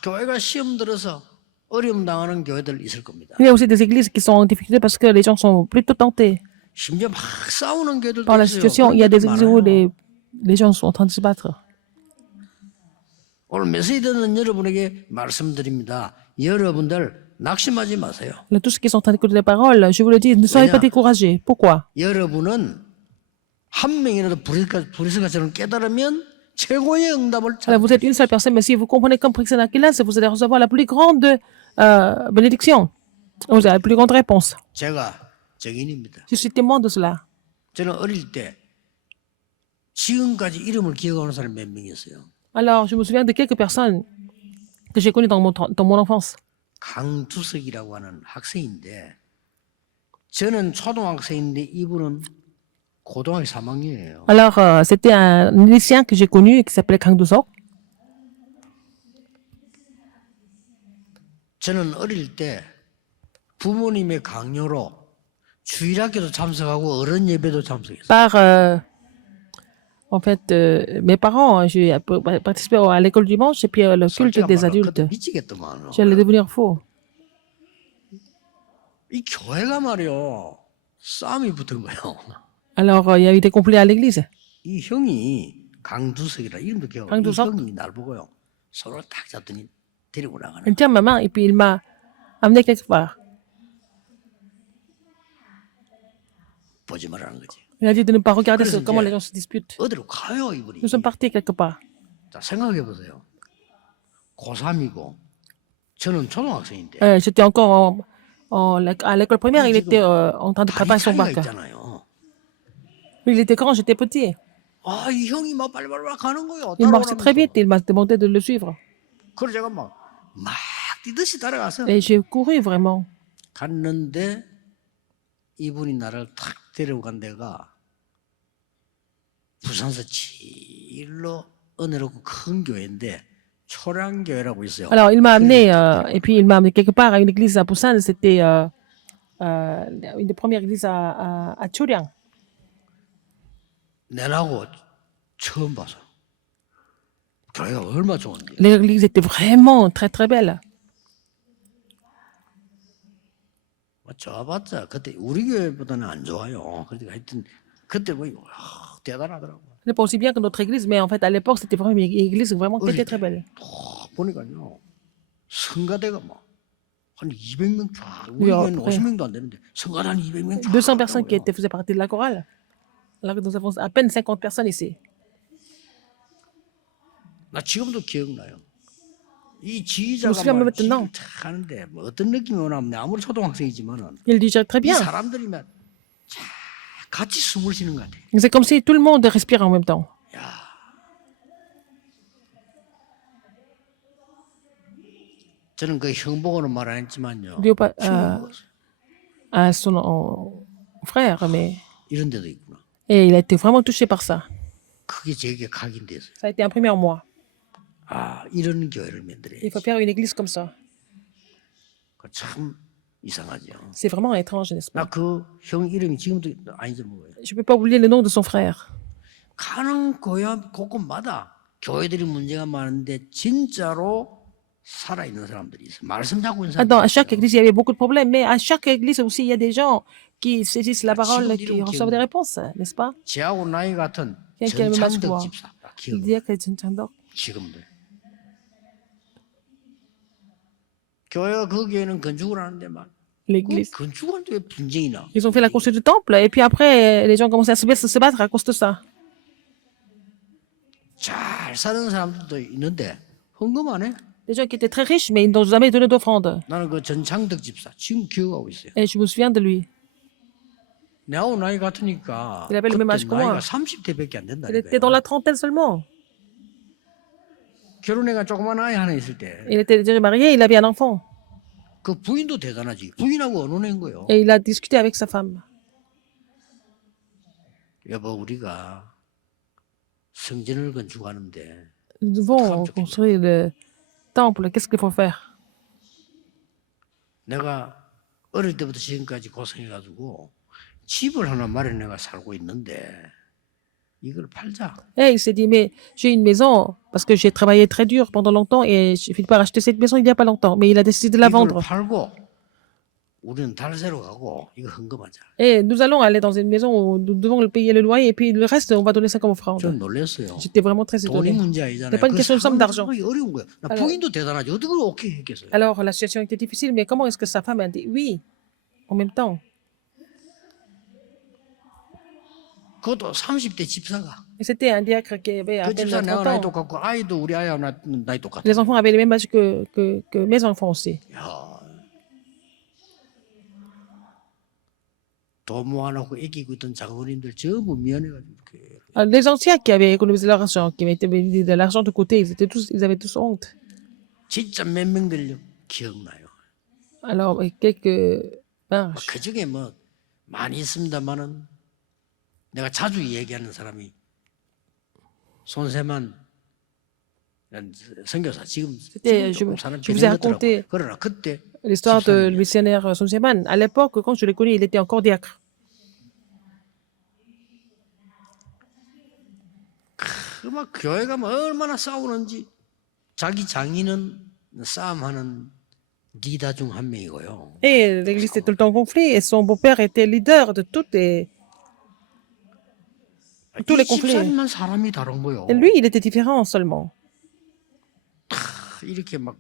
교회가 시험 들어서 어려움 당하는 교회들 있을 겁니다. Il y a aussi des églises qui sont en difficulté parce que les gens sont plutôt tentés 심지어 막 싸우는 교회들도 par la 있어요. situation. Il y a des 그런 églises où 데도 많아요. les gens sont en train de se battre. 오늘 메시지 듣는 여러분에게 말씀드립니다. 여러분들 낙심하지 마세요. Là, tous ceux qui sont en train d'écouter les paroles, je vous le dis, ne soyez pas découragés. Pourquoi? 여러분은 한 명이라도 브리스가처럼 깨달으면 최고의 응답을 Alors, vous êtes une seule personne, mais si vous comprenez comme Priscilla d'Aquilas, vous allez recevoir la plus grande bénédiction. Vous avez la plus grande réponse. 제가 증인입니다. Je suis témoin de cela. 저는 어릴 때 지금까지 이름을 기억하는 사람이 몇 명이었어요. Alors, je me souviens de quelques personnes que j'ai connues dans mon enfance. 강두석이라고 하는 학생인데 저는 초등학생인데 이분은 고등학교 3학년이에요. Alors, c'était un lycéen que j'ai connu qui s'appelait Kang Do-sok. 저는 어릴 때 부모님의 강요로 주일학교도 참석하고 어른 예배도 참석했어요. Par, en fait, mes parents, j'ai participé à l'école du dimanche et puis le culte 솔직히 des 말로 adultes. 그때 미치겠더만. J'allais devenir fou. 이 교회가 말이요 싸움이 붙은 거예요. Alors, il y a eu des conflits à l'église. 이 형이 강두석이라 이름도 기억. 이 강두석? 형이 날 보고요 손을 탁 잡더니 데리고 나가는. Il tient ma main et puis il m'a amené quelque part. 보지 말라는 거지. Il a dit de ne pas regarder 그래서 comment 이제 les gens se disputent. 어디로 가요 이분이. Nous sommes partis quelque part. 자 생각해 보세요. 고3이고 저는 초등학생인데. J'étais encore à l'école primaire, il était en train de 다리 préparer son 차이가 bac. 있잖아요. Il était grand, j'étais petit. 아, 이 형이 막 빨리빨리 가는 거예요. Il marchait très 따라오라면서. vite et il m'a demandé de le suivre. 그래서 제가 막 뛰듯이 따라가서 Et j'ai couru vraiment. 갔는데 이분이 나를 탁 데려간 데가 부산서 제일로 은혜롭고 큰 교회인데 초량교회라고 있어요. Alors, il m'a amené, et puis il m'a amené quelque part à une église à Busan. C'était une des premières églises à Choryang. 내라고 처음 봐서 교회가 얼마나 좋은지. L'église était vraiment très très belle. 좋아봤자 그때 우리 교회보다는 안 좋아요. 그런데 하여튼 그때 보니 대단하더라고. Ce n'est pas aussi bien que notre église, mais en fait, à l'époque, c'était vraiment une église vraiment qui était très belle. 보니까요 성가대가 막한 200명 쫙 우리 야, 교회는 그래. 50명도 안 되는데 성가대 한 200명 쫙 200 personnes qui 있더라고요. faisaient partie de la chorale. Alors que nous avons à peine 50 personnes ici. 나 지금도 기억나요. 이 Je me 지휘자가 souviens même maintenant. 탁 하는데 뭐 어떤 느낌이 오냐면 아무리 초등학생이지만은 Il dirigeait très 이 bien. 사람들이 막 쫙 같이 숨을 쉬는 것 같아. C'est comme si tout le monde respirait en même temps. 야. 저는 그 형복으로 말 안 했지만요. Dieu pas- 충격을 먹었어요. à son frère, mais 이런 데도 있구나. et il a été vraiment touché par ça. 그게 제게 각인됐어요. Ça a été imprimé en moi. 아, 이런 교회를 Il 만들어야지. faut faire une église comme ça. 참 이상하죠. C'est vraiment étrange, n'est-ce pas? 나 그 형 이름이 지금도 안 잊어먹어요. Je ne peux pas oublier le nom de son frère. 가는 곳곳마다 교회들이 문제가 많은데 진짜로 살아있는 사람들이 있어요. 말씀 잡고 있는 Dans, à 사람들이 chaque 있어요. église, il y avait beaucoup de problèmes, mais à chaque église aussi, il y a des gens qui saisissent la parole, qui reçoivent des réponses, n'est-ce pas? 제하고 나이 같은 Quelqu'un me masque 전창덕 moi. 집사 Il 기억 dit que Chandok. 지금도 교회가 그 교회는 건축을 하는데 막 L'église. 건축하는데 왜 분쟁이 나? Ils ont fait la construction du temple, et puis après, les gens commençaient à se battre à cause de ça. 잘 사는 사람들도 있는데 헌금 안 해? Des gens qui étaient très riches, mais ils n'ont jamais donné d'offrande. 나는 그 전창덕 집사 지금 기억하고 있어요. Et je me souviens de lui. 내하고 나이 같으니까 Il avait le même 그때 âge que moi. 나이가 30대밖에 안 된다. Il était dans la trentaine seulement. 결혼해가 조그만 아이 하나 있을 때 그 Il était déjà marié, il avait un enfant. 부인도 대단하지. 부인하고 언혼한 거요. Et il a discuté avec sa femme. 여보 우리가 성전을 건축하는데 Nous devons construire le temple. Qu'est-ce qu'il faut faire? 내가 어릴 때부터 지금까지 고생해가지고 집을 하나 마련해가 살고 있는데 이걸 팔자. Et il s'est dit, mais j'ai une maison parce que j'ai travaillé très dur pendant longtemps et je finis par acheter cette maison il n'y a pas longtemps. Mais il a décidé de la 이걸 vendre. 팔고 우리는 달새로 가고 이거 헌금하자. Et nous allons aller dans une maison où nous devons payer le loyer et puis le reste, on va donner ça comme 좀 offrande. 놀랐어요. J'étais vraiment très 돈이 étonné. 문제 아니잖아요. C'est pas une question de somme d'argent. 그게 어려운 거야. 나 Alors- 부인도 대단하지. 어떻게 그걸 오케이 했겠어요? Alors, la situation était difficile, mais comment est-ce que sa femme a dit oui en même temps? 그것도 30대 집사가. Et c'était un diacre qui avait à 그 peine 집사 30 내가 나이 ans. 똑같고 아이도 우리 아이하고 나이 똑같아. Les enfants avaient le même âge que mes enfants aussi. 야, 돈 모아놓고 애기고 있던 장로님들 전부 미안해가지고 이렇게. Alors, les anciens qui avaient économisé leur argent, qui mettaient de l'argent de côté, ils avaient tous honte. 진짜 몇 명들 기억나요. Alors, quelques marches. 그 중에 뭐 많이 있습니다만은 내가 자주 얘기하는 사람이 손세만 선교사 지금 C'était, 조금 사는 je vous ai 변했더라고. raconté 그러나 그때 l'histoire de 집사님이에요. le missionnaire Sun Seman. À l'époque, quand je l'ai connu, il était encore diacre. 막 교회가 뭐 얼마나 싸우는지 자기 장인은 싸움하는 리더 중 한 명이고요. Et l'église était tout le temps en conflit et son beau-père était leader de tous les 이 conflits. 집사님만 사람이 다른 거요. Et lui, il était différent seulement. 이렇게 막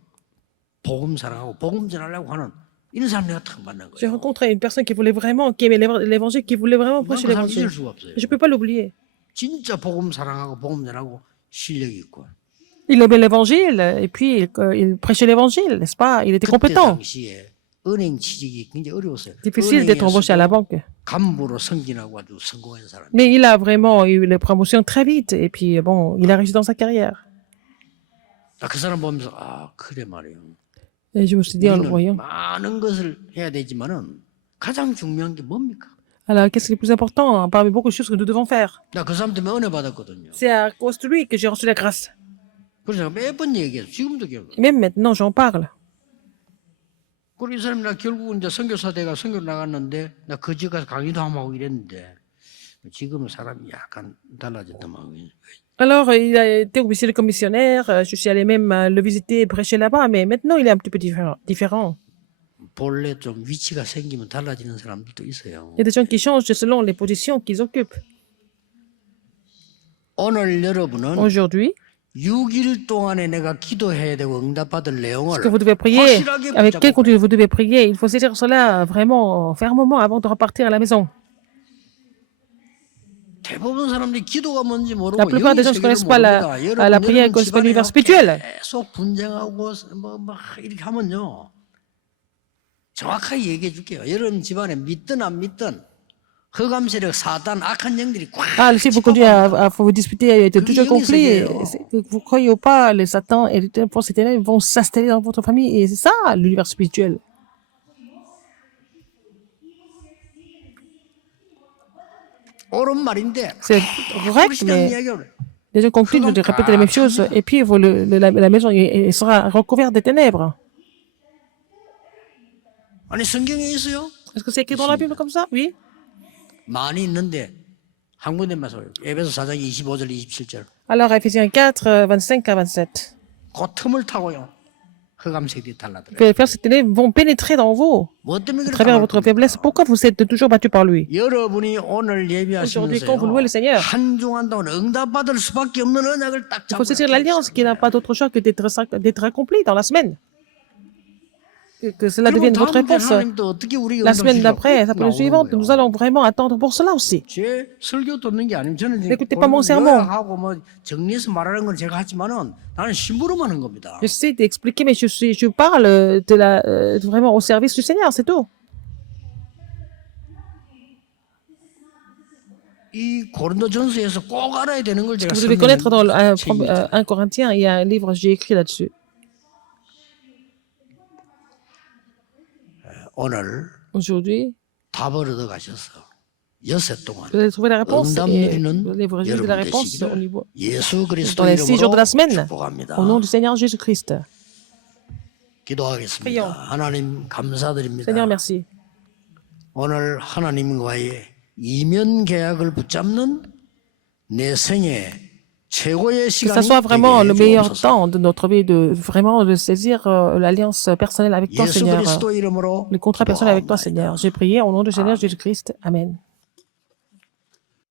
복음 사랑하고 복음 전하려고 하는 이런 사람 내가 탁 만난 J'ai 거예요. rencontré une personne qui voulait vraiment, qui aimait l'évangile, qui voulait vraiment prêcher 그 사람 l'évangile. 잊을 수가 없어요. Je ne peux pas l'oublier. 진짜 복음 사랑하고 복음 전하고 실력이 있고. Il aimait l'évangile et puis il prêchait l'évangile, n'est-ce pas? Il était 그때 compétent. 당시에 은행 취직이 굉장히 어려웠어요. Difficile d'être embauché à la banque. 간부로 승진하고 아주 성공한 사람. Mais il a vraiment eu les promotions très vite et puis bon, il a réussi dans sa carrière. 그 사람 보면서 아 그래 말이에요. Et je me suis dit en le 우리는 voyant. 많은 것을 해야 되지만은 가장 중요한 게 뭡니까? Alors, qu'est-ce qui est le plus important parmi beaucoup de choses que nous devons faire? 나 그 사람 때문에 은혜 받았거든요. C'est à cause de lui que j'ai reçu la grâce. 그래서 제가 매번 얘기해요. 지금도 기억나. Et même maintenant, j'en parle. 그리고 이 사람이 나 결국은 이제 선교사 대가 선교 나갔는데 나 그 집 가서 강의도 하고 이랬는데 지금은 사람이 약간 달라졌더만. Alors, il a été officier comme missionnaire. Je suis allé même le visiter, prêcher là-bas. Mais maintenant, il est un petit peu différent. 본래 좀 위치가 생기면 달라지는 사람들도 있어요. Il y a des gens qui changent selon les positions qu'ils occupent. 오늘 여러분은 Aujourd'hui, 6일 동안에 내가 기도해야 되고 응답받을 ce 내용을 que vous devez prier, 확실하게 avec quel 붙잡고 contenu vous devez prier, il faut saisir cela vraiment fermement avant de repartir à la maison. 대부분 사람들이 기도가 뭔지 모르고 La plupart des gens ne connaissent pas la prière qui correspond à l'univers spirituel. 계속 분쟁하고 막 이렇게 하면요. 정확하게 얘기해 줄게요. 여러분 집안에 믿든 안 믿든 흑암 세력, 사단, 악한 영들이 꽉 Ah, si vous continuez à vous disputer de tout un Yogi, conflit, c'est que vous croyez ou pas, les Satan et les forces éternelles vont s'installer dans votre famille et c'est ça l'univers spirituel. 옳은 말인데 C'est correct, 그리스도의 mais 이야기를 les gens continuent de répéter la même chose et puis la maison elle sera recouverte des ténèbres. 아니 성경에 있어요? Est-ce que c'est écrit dans la Bible comme ça? Oui. 많이 있는데 한 군데만 써요. 에베소 4장 25절 27절. Alors, Ephésiens 4, 25 à 27. 그 틈을 타고요. 흑암색이 달라들어요. Les frères, ces ténèbres vont pénétrer dans vous 뭐 때문에 à travers votre faiblesse. Pourquoi vous êtes toujours battu par lui? 여러분이 오늘 Aujourd'hui, quand vous louez le 예비하시면서요. Seigneur, 한중한 동안 응답받을 수밖에 없는 언약을 딱 il faut 잡고 saisir l'alliance qui n'a pas d'autre choix que d'être accomplie dans la semaine. Que cela devienne votre réponse. 하나님도 어떻게 우리에게 La semaine 응답 d'après, 주시라고 la semaine suivante, 나오는 nous 거예요. allons vraiment attendre pour cela aussi. 제 설교 듣는 게 아니면 저는 N'écoutez pas mon sermon. 하고 뭐 정리해서 말하는 건 제가 하지만은 나는 심부름 하는 겁니다. J'essaie d'expliquer, mais je parle vraiment au service du Seigneur, c'est tout. 이 고린도전서에서 꼭 알아야 되는 걸 제가 Vous devez connaître dans 설명하는 책이 있어요. 1 Corinthiens, il y a un livre, j'ai écrit là-dessus. 오늘 Aujourd'hui, 답을 얻어 가셔서 여세 동안 vous allez trouver la réponse 응답 et 누리는 vous allez vous réjouir de la 여러분 réponse au 되시기를 niveau, 예수 그리스도 dans les 6 jours de la 이름으로 semaine, 축복합니다. au nom du Seigneur Jésus-Christ. 기도하겠습니다. Prions. 하나님 감사드립니다. Seigneur, merci. 오늘 하나님과의 이면 계약을 붙잡는 내 생애 최고의 Que 시간이 ça soit vraiment le 되게 meilleur 해주옵소서. temps de notre vie, de vraiment de saisir l'alliance personnelle avec toi, 예수 Seigneur. 그리스도 이름으로 Le contrat personnel avec toi, 기도하옵나이다. Seigneur. J'ai prié au nom du Seigneur Jésus-Christ. Amen.